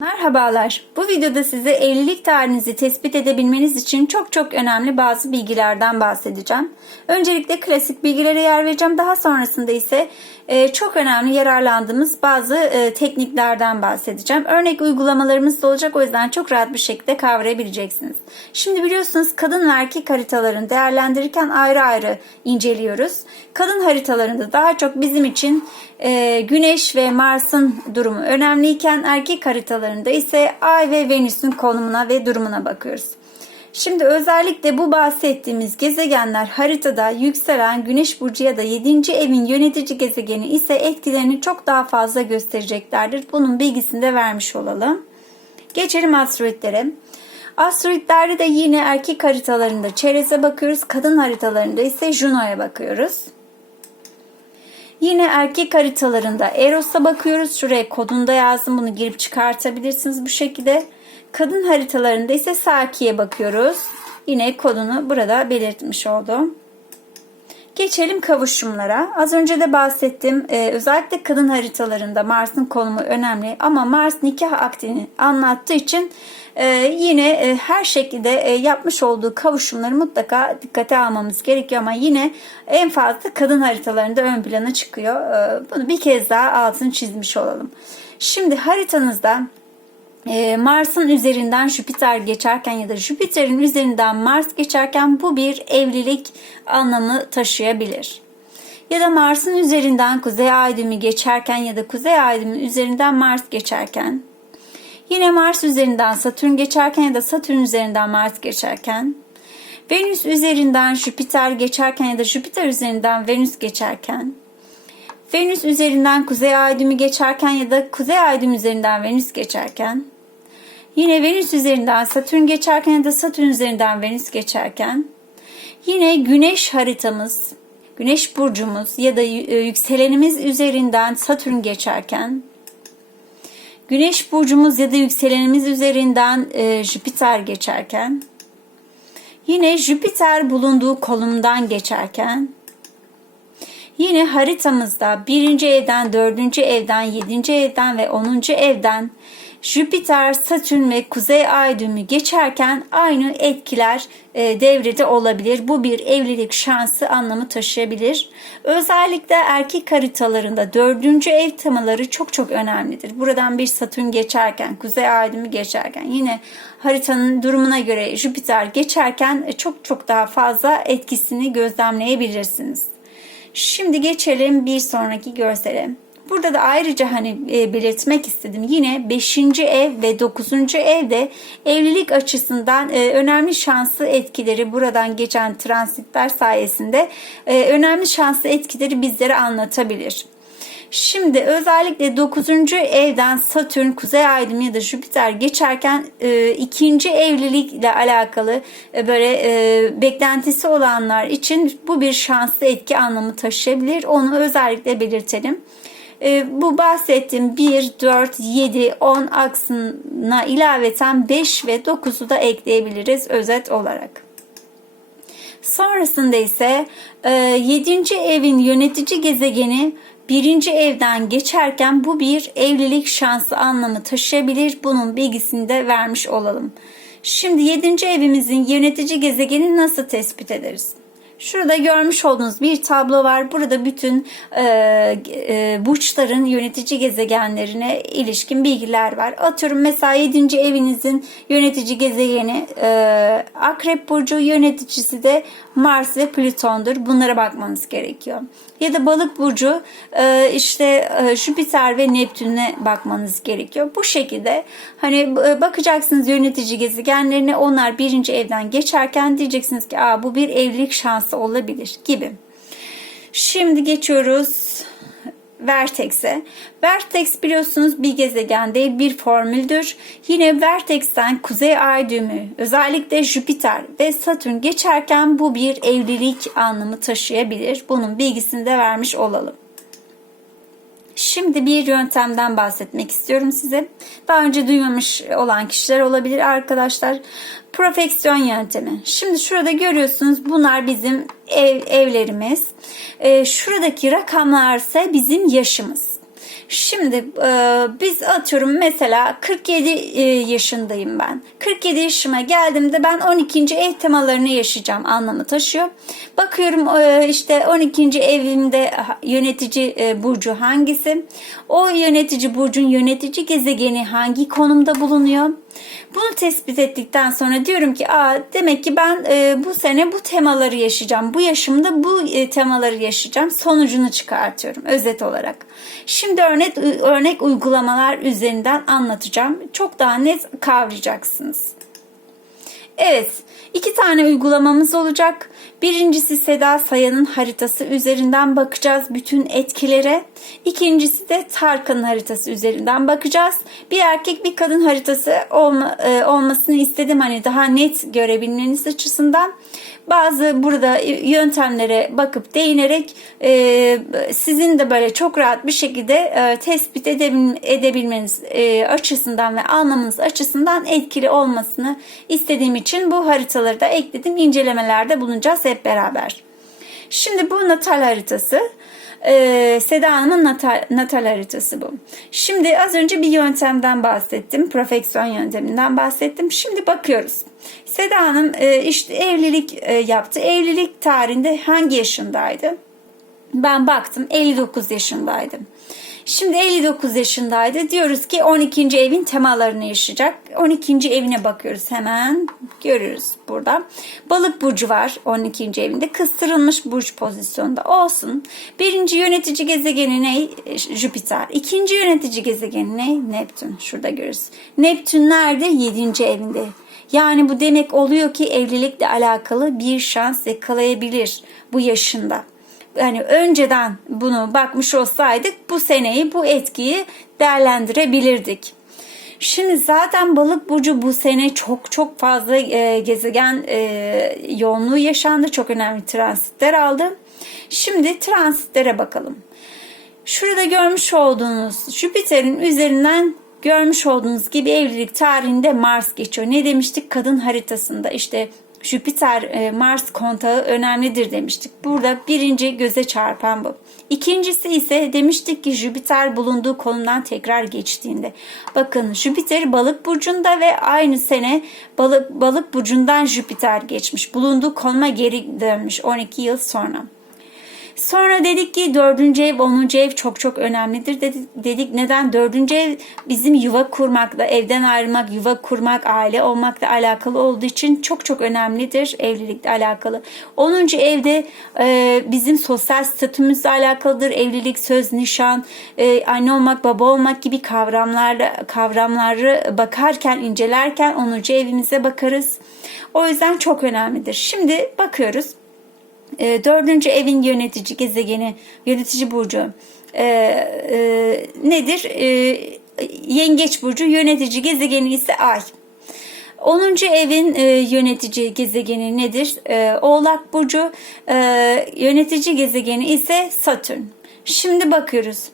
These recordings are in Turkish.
Merhabalar. Bu videoda size evlilik tarihinizi tespit edebilmeniz için çok çok önemli bazı bilgilerden bahsedeceğim. Öncelikle klasik bilgilere yer vereceğim. Daha sonrasında ise çok önemli yararlandığımız bazı e, tekniklerden bahsedeceğim. Örnek uygulamalarımız da olacak o yüzden çok rahat bir şekilde kavrayabileceksiniz. Şimdi biliyorsunuz kadın ve erkek haritalarını değerlendirirken ayrı ayrı inceliyoruz. Kadın haritalarında daha çok bizim için e, Güneş ve Mars'ın durumu önemliyken erkek haritalarında ise Ay ve Venüs'ün konumuna ve durumuna bakıyoruz. Şimdi özellikle bu bahsettiğimiz gezegenler haritada yükselen Güneş burcu ya da 7. evin yönetici gezegeni ise etkilerini çok daha fazla göstereceklerdir. Bunun bilgisini de vermiş olalım. Geçelim asteroidlere. Asteroidlerde de yine erkek haritalarında Ceres'e bakıyoruz. Kadın haritalarında ise Juno'ya bakıyoruz. Yine erkek haritalarında Eros'a bakıyoruz. Şuraya kodunda yazdım. Bunu girip çıkartabilirsiniz bu şekilde. Kadın haritalarında ise Saki'ye bakıyoruz. Yine kodunu burada belirtmiş oldum. Geçelim kavuşumlara. Az önce de bahsettim. Ee, özellikle kadın haritalarında Mars'ın konumu önemli. Ama Mars nikah akdini anlattığı için e, yine e, her şekilde e, yapmış olduğu kavuşumları mutlaka dikkate almamız gerekiyor. Ama yine en fazla kadın haritalarında ön plana çıkıyor. E, bunu bir kez daha altını çizmiş olalım. Şimdi haritanızda Mars'ın üzerinden Jüpiter geçerken ya da Jüpiter'in üzerinden Mars geçerken bu bir evlilik anlamı taşıyabilir. Ya da Mars'ın üzerinden Kuzey Ay düğümü geçerken ya da Kuzey Ay düğümü üzerinden Mars geçerken. Yine Mars üzerinden Satürn geçerken ya da Satürn üzerinden Mars geçerken. Venüs üzerinden Jüpiter geçerken ya da Jüpiter üzerinden Venüs geçerken Venüs üzerinden Kuzey Ay düğümü geçerken ya da Kuzey Ay düğümü üzerinden Venüs geçerken Yine Venüs üzerinden Satürn geçerken ya da Satürn üzerinden Venüs geçerken yine Güneş haritamız, Güneş burcumuz ya da yükselenimiz üzerinden Satürn geçerken Güneş burcumuz ya da yükselenimiz üzerinden e, Jüpiter geçerken yine Jüpiter bulunduğu kolumdan geçerken Yine haritamızda birinci evden, dördüncü evden, yedinci evden ve onuncu evden Jüpiter, Satürn ve Kuzey Ay düğümü geçerken aynı etkiler e, devrede olabilir. Bu bir evlilik şansı anlamı taşıyabilir. Özellikle erkek haritalarında dördüncü ev temaları çok çok önemlidir. Buradan bir Satürn geçerken, Kuzey Ay düğümü geçerken yine haritanın durumuna göre Jüpiter geçerken e, çok çok daha fazla etkisini gözlemleyebilirsiniz. Şimdi geçelim bir sonraki görsele. Burada da ayrıca hani e, belirtmek istedim. Yine 5. ev ve 9. evde evlilik açısından e, önemli şanslı etkileri buradan geçen transitler sayesinde e, önemli şanslı etkileri bizlere anlatabilir. Şimdi özellikle 9. evden Satürn, Kuzey Ay düğümü ya da Jüpiter geçerken e, ikinci evlilikle alakalı e, böyle e, beklentisi olanlar için bu bir şanslı etki anlamı taşıyabilir. Onu özellikle belirtelim. E, bu bahsettiğim 1, 4, 7, 10 aksına ilaveten 5 ve 9'u da ekleyebiliriz özet olarak. Sonrasında ise 7. evin yönetici gezegeni birinci evden geçerken bu bir evlilik şansı anlamı taşıyabilir. Bunun bilgisini de vermiş olalım. Şimdi 7. evimizin yönetici gezegeni nasıl tespit ederiz? Şurada görmüş olduğunuz bir tablo var. Burada bütün e, e, burçların yönetici gezegenlerine ilişkin bilgiler var. Atıyorum mesela 7. evinizin yönetici gezegeni e, Akrep Burcu yöneticisi de Mars ve Plüton'dur. Bunlara bakmanız gerekiyor. Ya da Balık Burcu e, işte e, Jüpiter ve Neptün'e bakmanız gerekiyor. Bu şekilde hani bakacaksınız yönetici gezegenlerine onlar birinci evden geçerken diyeceksiniz ki Aa, bu bir evlilik şansı olabilir gibi. Şimdi geçiyoruz Vertex'e. Vertex biliyorsunuz bir gezegen değil bir formüldür. Yine Vertex'ten Kuzey Ay düğümü özellikle Jüpiter ve Satürn geçerken bu bir evlilik anlamı taşıyabilir. Bunun bilgisini de vermiş olalım. Şimdi bir yöntemden bahsetmek istiyorum size. Daha önce duymamış olan kişiler olabilir arkadaşlar. Profeksiyon yöntemi. Şimdi şurada görüyorsunuz bunlar bizim ev, evlerimiz. Ee, şuradaki rakamlar ise bizim yaşımız. Şimdi e, biz atıyorum mesela 47 e, yaşındayım ben. 47 yaşıma geldiğimde ben 12. ev temalarını yaşayacağım anlamı taşıyor. Bakıyorum e, işte 12. evimde yönetici e, burcu hangisi? O yönetici burcun yönetici gezegeni hangi konumda bulunuyor? Bunu tespit ettikten sonra diyorum ki Aa, demek ki ben e, bu sene bu temaları yaşayacağım. Bu yaşımda bu e, temaları yaşayacağım. Sonucunu çıkartıyorum özet olarak. Şimdi örnek örnek uygulamalar üzerinden anlatacağım. Çok daha net kavrayacaksınız. Evet, iki tane uygulamamız olacak. Birincisi Seda Sayan'ın haritası üzerinden bakacağız bütün etkilere. İkincisi de Tarkan'ın haritası üzerinden bakacağız. Bir erkek bir kadın haritası olma, e, olmasını istedim hani daha net görebilmeniz açısından. Bazı burada yöntemlere bakıp değinerek e, sizin de böyle çok rahat bir şekilde e, tespit edebil, edebilmeniz e, açısından ve anlamanız açısından etkili olmasını istediğim için bu haritaları da ekledim. İncelemelerde bulunacağız hep beraber. Şimdi bu natal haritası. Ee, Seda Hanım'ın natal, natal haritası bu. Şimdi az önce bir yöntemden bahsettim. Profeksiyon yönteminden bahsettim. Şimdi bakıyoruz. Seda Hanım e, işte evlilik e, yaptı. Evlilik tarihinde hangi yaşındaydı? Ben baktım 59 yaşındaydım. Şimdi 59 yaşındaydı. Diyoruz ki 12. evin temalarını yaşayacak. 12. evine bakıyoruz hemen. Görürüz burada. Balık burcu var 12. evinde. Kıstırılmış burç pozisyonda olsun. Birinci yönetici gezegeni ne? Jüpiter. İkinci yönetici gezegeni ne? Neptün. Şurada görürüz. Neptün nerede? 7. evinde. Yani bu demek oluyor ki evlilikle alakalı bir şans yakalayabilir bu yaşında yani önceden bunu bakmış olsaydık bu seneyi bu etkiyi değerlendirebilirdik. Şimdi zaten balık burcu bu sene çok çok fazla e, gezegen e, yoğunluğu yaşandı. Çok önemli transitler aldı. Şimdi transitlere bakalım. Şurada görmüş olduğunuz Jüpiter'in üzerinden görmüş olduğunuz gibi evlilik tarihinde Mars geçiyor. Ne demiştik? Kadın haritasında işte Jüpiter e, Mars kontağı önemlidir demiştik. Burada birinci göze çarpan bu. İkincisi ise demiştik ki Jüpiter bulunduğu konumdan tekrar geçtiğinde. Bakın Jüpiter balık burcunda ve aynı sene balık, balık burcundan Jüpiter geçmiş. Bulunduğu konuma geri dönmüş 12 yıl sonra. Sonra dedik ki dördüncü ev, onuncu ev çok çok önemlidir dedik. dedik. Neden? Dördüncü ev bizim yuva kurmakla, evden ayrılmak, yuva kurmak, aile olmakla alakalı olduğu için çok çok önemlidir evlilikle alakalı. Onuncu evde e, bizim sosyal statümüzle alakalıdır. Evlilik, söz, nişan, e, anne olmak, baba olmak gibi kavramlarla kavramları bakarken, incelerken onuncu evimize bakarız. O yüzden çok önemlidir. Şimdi bakıyoruz. E, dördüncü evin yönetici gezegeni, yönetici burcu e, e, nedir? E, yengeç burcu, yönetici gezegeni ise ay. 10. evin e, yönetici gezegeni nedir? E, Oğlak burcu, e, yönetici gezegeni ise Satürn. Şimdi bakıyoruz.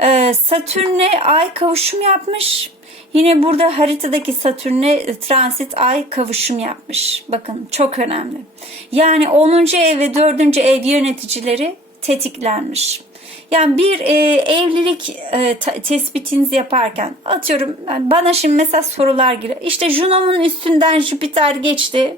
E, Satürn'le ay kavuşum yapmış. Yine burada haritadaki Satürn'e transit ay kavuşum yapmış. Bakın çok önemli. Yani 10. ev ve 4. ev yöneticileri tetiklenmiş. Yani bir e, evlilik e, tespitinizi yaparken atıyorum bana şimdi mesela sorular giriyor. İşte Juno'nun üstünden Jüpiter geçti.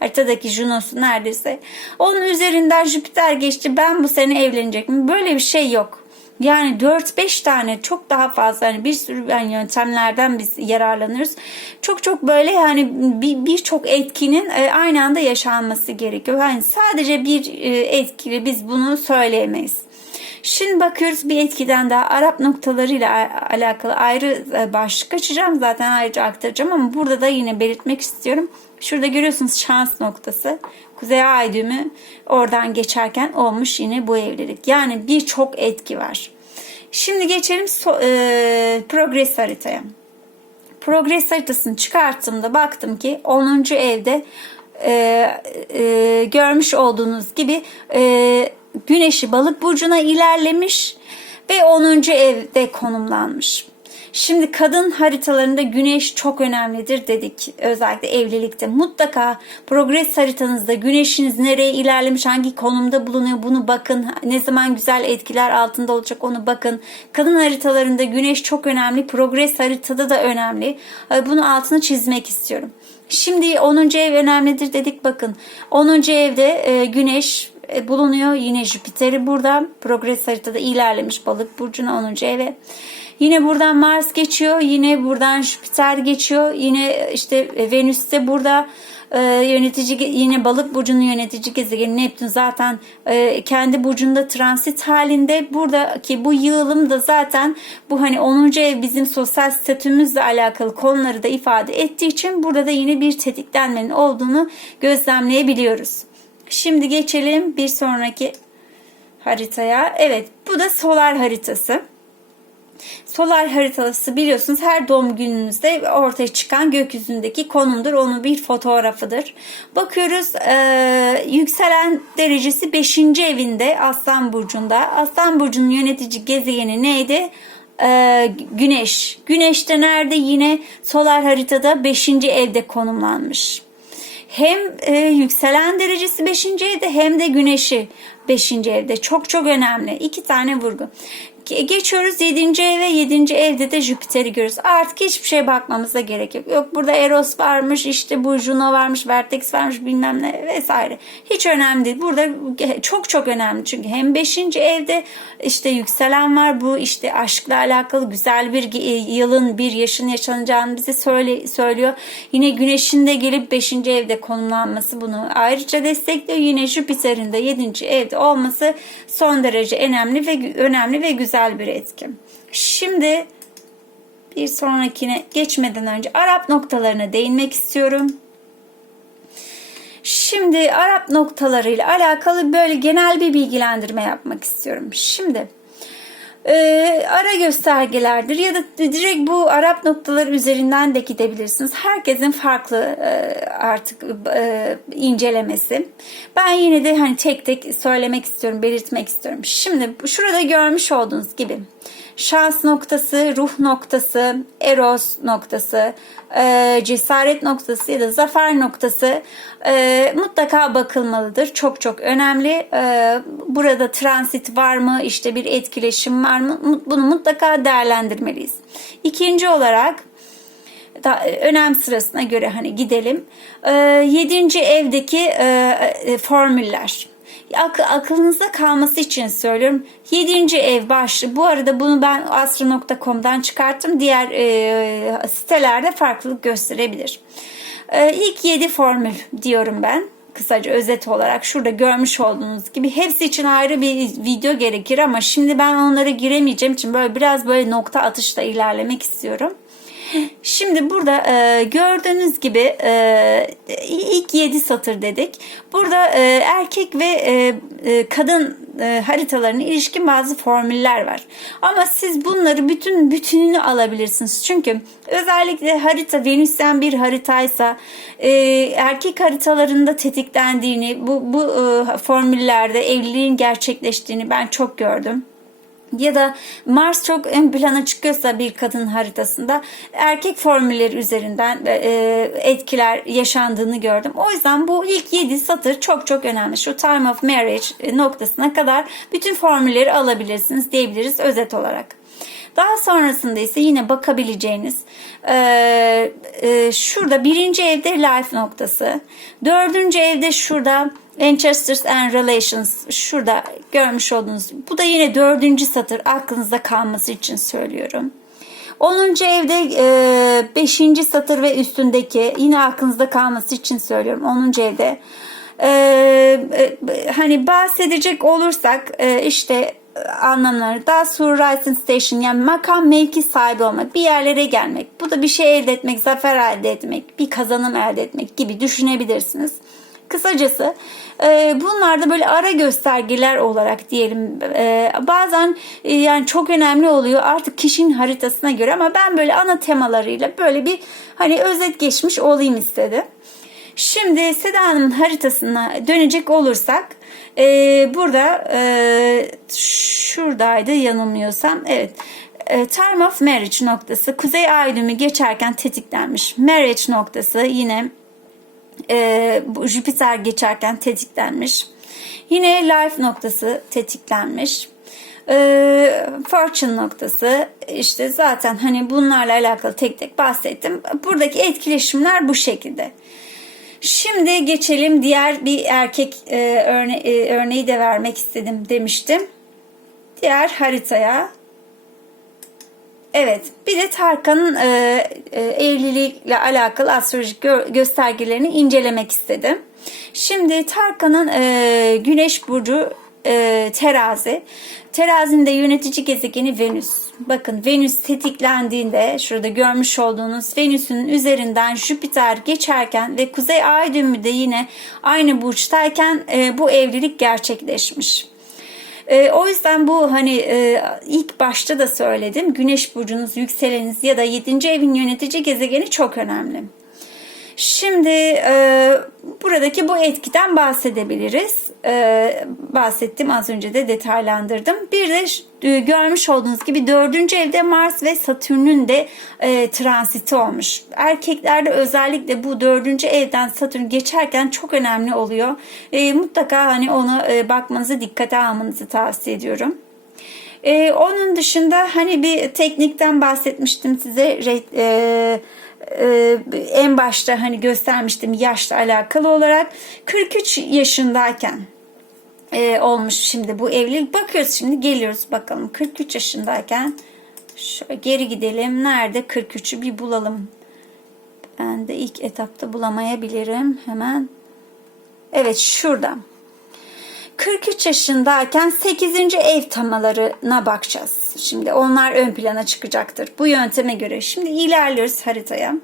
Haritadaki Juno'su neredeyse. Onun üzerinden Jüpiter geçti. Ben bu sene evlenecek mi? Böyle bir şey yok. Yani 4-5 tane çok daha fazla hani bir sürü yani yöntemlerden biz yararlanırız. Çok çok böyle yani birçok bir etkinin e, aynı anda yaşanması gerekiyor. Yani sadece bir e, etkili biz bunu söyleyemeyiz. Şimdi bakıyoruz bir etkiden daha Arap noktalarıyla alakalı ayrı e, başlık açacağım. Zaten ayrıca aktaracağım ama burada da yine belirtmek istiyorum. Şurada görüyorsunuz şans noktası. Kuzey ay düğümü oradan geçerken olmuş yine bu evlilik. Yani birçok etki var. Şimdi geçelim so e, progres haritaya. Progres haritasını çıkarttığımda baktım ki 10. evde e, e, görmüş olduğunuz gibi e, güneşi balık burcuna ilerlemiş ve 10. evde konumlanmış. Şimdi kadın haritalarında güneş çok önemlidir dedik. Özellikle evlilikte. Mutlaka progres haritanızda güneşiniz nereye ilerlemiş, hangi konumda bulunuyor bunu bakın. Ne zaman güzel etkiler altında olacak onu bakın. Kadın haritalarında güneş çok önemli. Progres haritada da önemli. Bunu altını çizmek istiyorum. Şimdi 10. ev önemlidir dedik bakın. 10. evde e, güneş bulunuyor. Yine Jüpiter'i burada. Progres haritada ilerlemiş balık burcuna 10. eve. Yine buradan Mars geçiyor. Yine buradan Jüpiter geçiyor. Yine işte e, Venüs de burada e, yönetici yine balık burcunun yönetici gezegeni Neptün zaten e, kendi burcunda transit halinde buradaki bu yığılım da zaten bu hani 10. ev bizim sosyal statümüzle alakalı konuları da ifade ettiği için burada da yine bir tetiklenmenin olduğunu gözlemleyebiliyoruz. Şimdi geçelim bir sonraki haritaya. Evet bu da solar haritası. Solar haritası biliyorsunuz her doğum gününüzde ortaya çıkan gökyüzündeki konumdur. Onun bir fotoğrafıdır. Bakıyoruz e, yükselen derecesi 5. evinde Aslan Burcu'nda. Aslan Burcu'nun yönetici gezegeni neydi? Ee, güneş. Güneş de nerede? Yine solar haritada 5. evde konumlanmış. Hem e, yükselen derecesi 5. evde hem de güneşi 5. evde. Çok çok önemli. İki tane vurgu. Geçiyoruz 7. eve. 7. evde de Jüpiter'i görüyoruz. Artık hiçbir şeye bakmamıza gerek yok. Yok burada Eros varmış, işte bu Juno varmış, Vertex varmış bilmem ne vesaire. Hiç önemli değil. Burada çok çok önemli. Çünkü hem 5. evde işte yükselen var. Bu işte aşkla alakalı güzel bir yılın, bir yaşın yaşanacağını bize söyle, söylüyor. Yine güneşin de gelip 5. evde konumlanması bunu ayrıca destekliyor. Yine Jüpiter'in de 7. evde olması son derece önemli ve önemli ve güzel güzel bir etki. Şimdi bir sonrakine geçmeden önce Arap noktalarına değinmek istiyorum. Şimdi Arap noktalarıyla alakalı böyle genel bir bilgilendirme yapmak istiyorum. Şimdi e, ara göstergelerdir ya da direkt bu Arap noktaları üzerinden de gidebilirsiniz. Herkesin farklı e, artık e, incelemesi. Ben yine de hani tek tek söylemek istiyorum, belirtmek istiyorum. Şimdi şurada görmüş olduğunuz gibi şans noktası, ruh noktası, eros noktası, e, cesaret noktası ya da zafer noktası e, mutlaka bakılmalıdır. Çok çok önemli. E, burada transit var mı? İşte bir etkileşim var mı? Bunu mutlaka değerlendirmeliyiz. İkinci olarak da, önem sırasına göre hani gidelim. E, yedinci evdeki e, e, formüller ak aklınızda kalması için söylüyorum. Yedinci ev başlı. Bu arada bunu ben astro.com'dan çıkarttım. Diğer e, sitelerde farklılık gösterebilir. E, ilk yedi formül diyorum ben kısaca özet olarak şurada görmüş olduğunuz gibi hepsi için ayrı bir video gerekir ama şimdi ben onlara giremeyeceğim için böyle biraz böyle nokta atışla ilerlemek istiyorum. Şimdi burada e, gördüğünüz gibi e, ilk 7 satır dedik. Burada e, erkek ve e, e, kadın e, haritalarına ilişkin bazı formüller var. Ama siz bunları bütün bütününü alabilirsiniz. Çünkü özellikle harita Venüs'ten bir haritaysa e, erkek haritalarında tetiklendiğini bu, bu e, formüllerde evliliğin gerçekleştiğini ben çok gördüm ya da Mars çok ön plana çıkıyorsa bir kadın haritasında erkek formülleri üzerinden e, etkiler yaşandığını gördüm. O yüzden bu ilk 7 satır çok çok önemli. Şu time of marriage e, noktasına kadar bütün formülleri alabilirsiniz diyebiliriz özet olarak. Daha sonrasında ise yine bakabileceğiniz e, e, şurada birinci evde life noktası. Dördüncü evde şurada Ancestors and Relations şurada görmüş olduğunuz. Bu da yine dördüncü satır aklınızda kalması için söylüyorum. 10. evde 5. E, satır ve üstündeki yine aklınızda kalması için söylüyorum. 10. evde e, e, hani bahsedecek olursak işte anlamları da sur rising station yani makam mevki sahibi olmak, bir yerlere gelmek, bu da bir şey elde etmek, zafer elde etmek, bir kazanım elde etmek gibi düşünebilirsiniz. Kısacası e, bunlar da böyle ara göstergeler olarak diyelim. E, bazen e, yani çok önemli oluyor artık kişinin haritasına göre ama ben böyle ana temalarıyla böyle bir hani özet geçmiş olayım istedim. Şimdi Seda Hanım'ın haritasına dönecek olursak e, burada e, şuradaydı yanılmıyorsam evet e, time of marriage noktası kuzey ay geçerken tetiklenmiş. Marriage noktası yine e, bu Jüpiter geçerken tetiklenmiş. Yine life noktası tetiklenmiş. E, fortune noktası işte zaten hani bunlarla alakalı tek tek bahsettim. Buradaki etkileşimler bu şekilde. Şimdi geçelim diğer bir erkek e, örne, e, örneği de vermek istedim demiştim. Diğer haritaya. Evet, bir de Tarkan'ın e, e, evlilikle alakalı astrolojik gö- göstergelerini incelemek istedim. Şimdi Tarkan'ın e, Güneş burcu e, terazi. Terazinin de yönetici gezegeni Venüs. Bakın Venüs tetiklendiğinde şurada görmüş olduğunuz Venüs'ün üzerinden Jüpiter geçerken ve Kuzey Ay düğümü de yine aynı burçtayken e, bu evlilik gerçekleşmiş. E, o yüzden bu hani e, ilk başta da söyledim. Güneş burcunuz, yükseleniniz ya da 7. evin yönetici gezegeni çok önemli. Şimdi e, buradaki bu etkiden bahsedebiliriz. E, bahsettim az önce de detaylandırdım. Bir de e, görmüş olduğunuz gibi dördüncü evde Mars ve Satürn'ün de e, transiti olmuş. Erkeklerde özellikle bu dördüncü evden Satürn geçerken çok önemli oluyor. E, mutlaka hani ona e, bakmanızı dikkate almanızı tavsiye ediyorum. Ee, onun dışında hani bir teknikten bahsetmiştim size. Re- e, e, en başta hani göstermiştim yaşla alakalı olarak 43 yaşındayken e, olmuş şimdi bu evlilik. Bakıyoruz şimdi geliyoruz bakalım 43 yaşındayken şöyle geri gidelim. Nerede 43'ü bir bulalım. Ben de ilk etapta bulamayabilirim. Hemen. Evet şurada. 43 yaşındayken 8. ev temalarına bakacağız. Şimdi onlar ön plana çıkacaktır. Bu yönteme göre. Şimdi ilerliyoruz haritaya.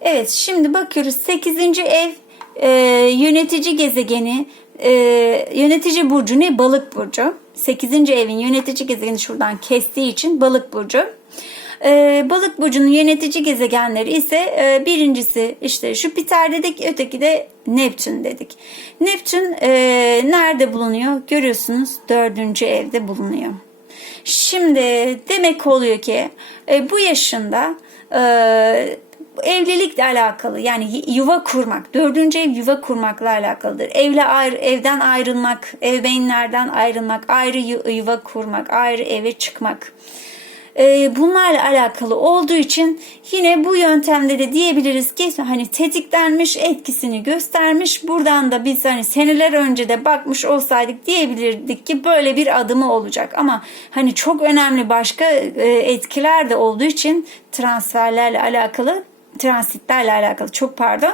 Evet şimdi bakıyoruz 8. ev e, yönetici gezegeni e, yönetici burcu ne? Balık burcu. 8. evin yönetici gezegeni şuradan kestiği için balık burcu. Ee, balık burcunun yönetici gezegenleri ise e, birincisi işte Jüpiter dedik, öteki de Neptün dedik. Neptün e, nerede bulunuyor? Görüyorsunuz dördüncü evde bulunuyor. Şimdi demek oluyor ki e, bu yaşında e, evlilikle alakalı yani yuva kurmak, dördüncü ev yuva kurmakla alakalıdır. Evle ayrı, evden ayrılmak, ebeveynlerden ayrılmak, ayrı yuva kurmak, ayrı eve çıkmak e, bunlarla alakalı olduğu için yine bu yöntemde de diyebiliriz ki hani tetiklenmiş etkisini göstermiş. Buradan da biz hani seneler önce de bakmış olsaydık diyebilirdik ki böyle bir adımı olacak. Ama hani çok önemli başka e, etkiler de olduğu için transferlerle alakalı transitlerle alakalı çok pardon.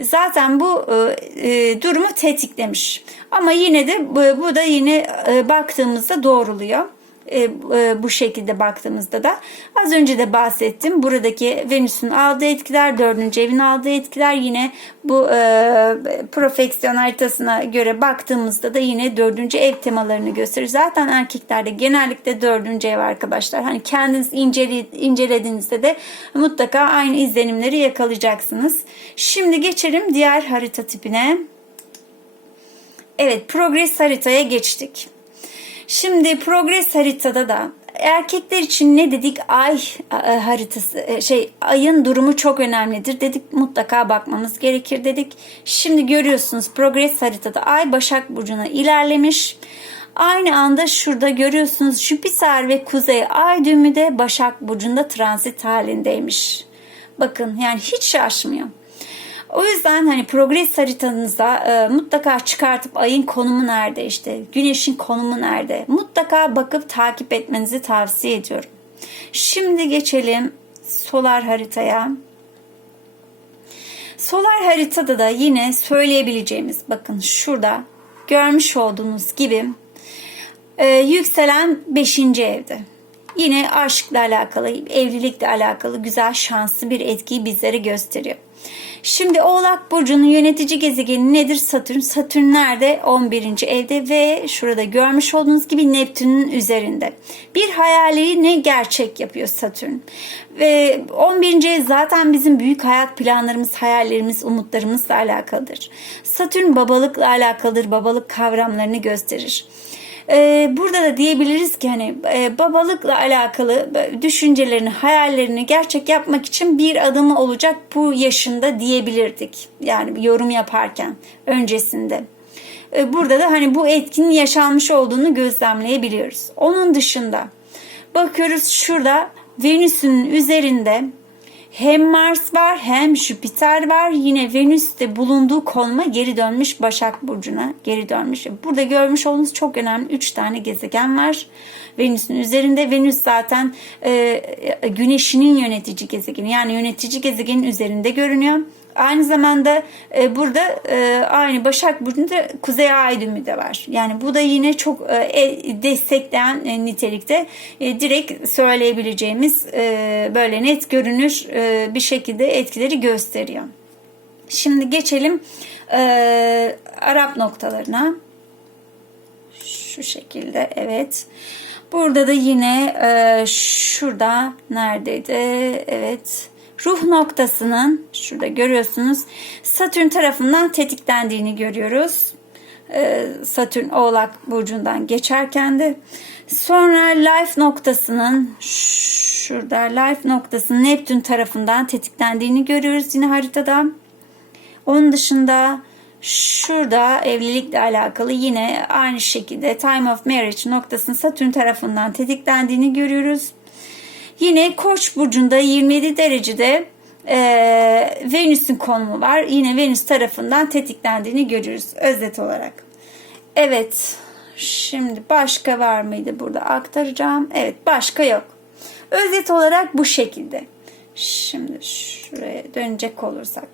Zaten bu e, e, durumu tetiklemiş. Ama yine de bu, bu da yine e, baktığımızda doğruluyor. E, e, bu şekilde baktığımızda da az önce de bahsettim. Buradaki Venüs'ün aldığı etkiler, dördüncü evin aldığı etkiler yine bu e, profeksiyon haritasına göre baktığımızda da yine dördüncü ev temalarını gösterir. Zaten erkeklerde genellikle dördüncü ev arkadaşlar. Hani kendiniz incele, incelediğinizde de mutlaka aynı izlenimleri yakalayacaksınız. Şimdi geçelim diğer harita tipine. Evet, progres haritaya geçtik. Şimdi progres haritada da erkekler için ne dedik? Ay e, haritası e, şey ayın durumu çok önemlidir dedik. Mutlaka bakmamız gerekir dedik. Şimdi görüyorsunuz progres haritada ay Başak burcuna ilerlemiş. Aynı anda şurada görüyorsunuz Jüpiter ve Kuzey Ay düğümü de Başak Burcu'nda transit halindeymiş. Bakın yani hiç şaşmıyor. O yüzden hani progres haritanızda e, mutlaka çıkartıp ayın konumu nerede işte güneşin konumu nerede mutlaka bakıp takip etmenizi tavsiye ediyorum. Şimdi geçelim solar haritaya. Solar haritada da yine söyleyebileceğimiz bakın şurada görmüş olduğunuz gibi e, yükselen 5. evde. Yine aşkla alakalı, evlilikle alakalı güzel şanslı bir etkiyi bizlere gösteriyor. Şimdi Oğlak Burcu'nun yönetici gezegeni nedir? Satürn. Satürn nerede? 11. evde ve şurada görmüş olduğunuz gibi Neptün'ün üzerinde. Bir hayali ne gerçek yapıyor Satürn. Ve 11. ev zaten bizim büyük hayat planlarımız, hayallerimiz, umutlarımızla alakalıdır. Satürn babalıkla alakalıdır. Babalık kavramlarını gösterir. Ee, burada da diyebiliriz ki hani e, babalıkla alakalı e, düşüncelerini, hayallerini gerçek yapmak için bir adımı olacak bu yaşında diyebilirdik. Yani yorum yaparken öncesinde. Ee, burada da hani bu etkinin yaşanmış olduğunu gözlemleyebiliyoruz. Onun dışında bakıyoruz şurada Venüs'ün üzerinde hem Mars var hem Jüpiter var. Yine Venüs de bulunduğu konuma geri dönmüş Başak Burcu'na geri dönmüş. Burada görmüş olduğunuz çok önemli 3 tane gezegen var. Venüs'ün üzerinde. Venüs zaten e, güneşinin yönetici gezegeni. Yani yönetici gezegenin üzerinde görünüyor. Aynı zamanda e, burada e, aynı Başak Burcu'nda Kuzey Ay düğümü de var. Yani bu da yine çok e, destekleyen e, nitelikte e, direkt söyleyebileceğimiz e, böyle net görünür e, bir şekilde etkileri gösteriyor. Şimdi geçelim e, Arap noktalarına. Şu şekilde evet. Burada da yine e, şurada neredeydi? Evet ruh noktasının şurada görüyorsunuz Satürn tarafından tetiklendiğini görüyoruz. Ee, Satürn Oğlak burcundan geçerken de sonra life noktasının şurada life noktasının Neptün tarafından tetiklendiğini görüyoruz yine haritada. Onun dışında şurada evlilikle alakalı yine aynı şekilde time of marriage noktasının Satürn tarafından tetiklendiğini görüyoruz. Yine Koç burcunda 27 derecede e, Venüs'ün konumu var. Yine Venüs tarafından tetiklendiğini görürüz özet olarak. Evet. Şimdi başka var mıydı burada aktaracağım? Evet başka yok. Özet olarak bu şekilde. Şimdi şuraya dönecek olursak.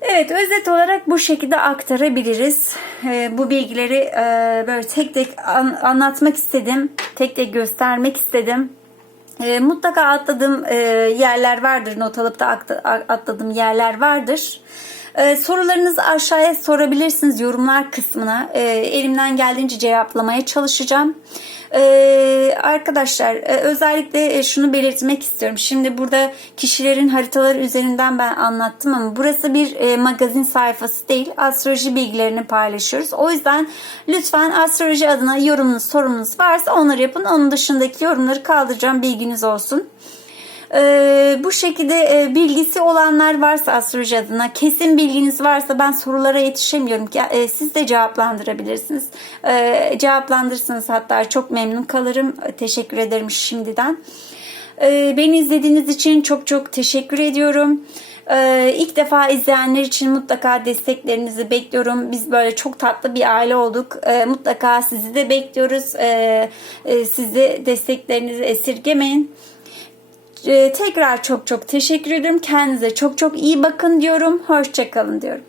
Evet özet olarak bu şekilde aktarabiliriz. E, bu bilgileri e, böyle tek tek an, anlatmak istedim. Tek tek göstermek istedim. E, mutlaka atladığım e, yerler vardır. Not alıp da atladığım yerler vardır. E, sorularınızı aşağıya sorabilirsiniz yorumlar kısmına. E, elimden geldiğince cevaplamaya çalışacağım. Ee, arkadaşlar e, özellikle e, şunu belirtmek istiyorum. Şimdi burada kişilerin haritaları üzerinden ben anlattım ama burası bir e, magazin sayfası değil. Astroloji bilgilerini paylaşıyoruz. O yüzden lütfen astroloji adına yorumunuz, sorunuz varsa onları yapın. Onun dışındaki yorumları kaldıracağım. Bilginiz olsun. Ee, bu şekilde e, bilgisi olanlar varsa astroloji adına kesin bilginiz varsa ben sorulara yetişemiyorum e, siz de cevaplandırabilirsiniz. E, cevaplandırırsınız hatta çok memnun kalırım. Teşekkür ederim şimdiden. E, beni izlediğiniz için çok çok teşekkür ediyorum. Ee, ilk defa izleyenler için mutlaka desteklerinizi bekliyorum. Biz böyle çok tatlı bir aile olduk. Ee, mutlaka sizi de bekliyoruz. Ee, e, sizi desteklerinizi esirgemeyin. Ee, tekrar çok çok teşekkür ederim. Kendinize çok çok iyi bakın diyorum. Hoşçakalın diyorum.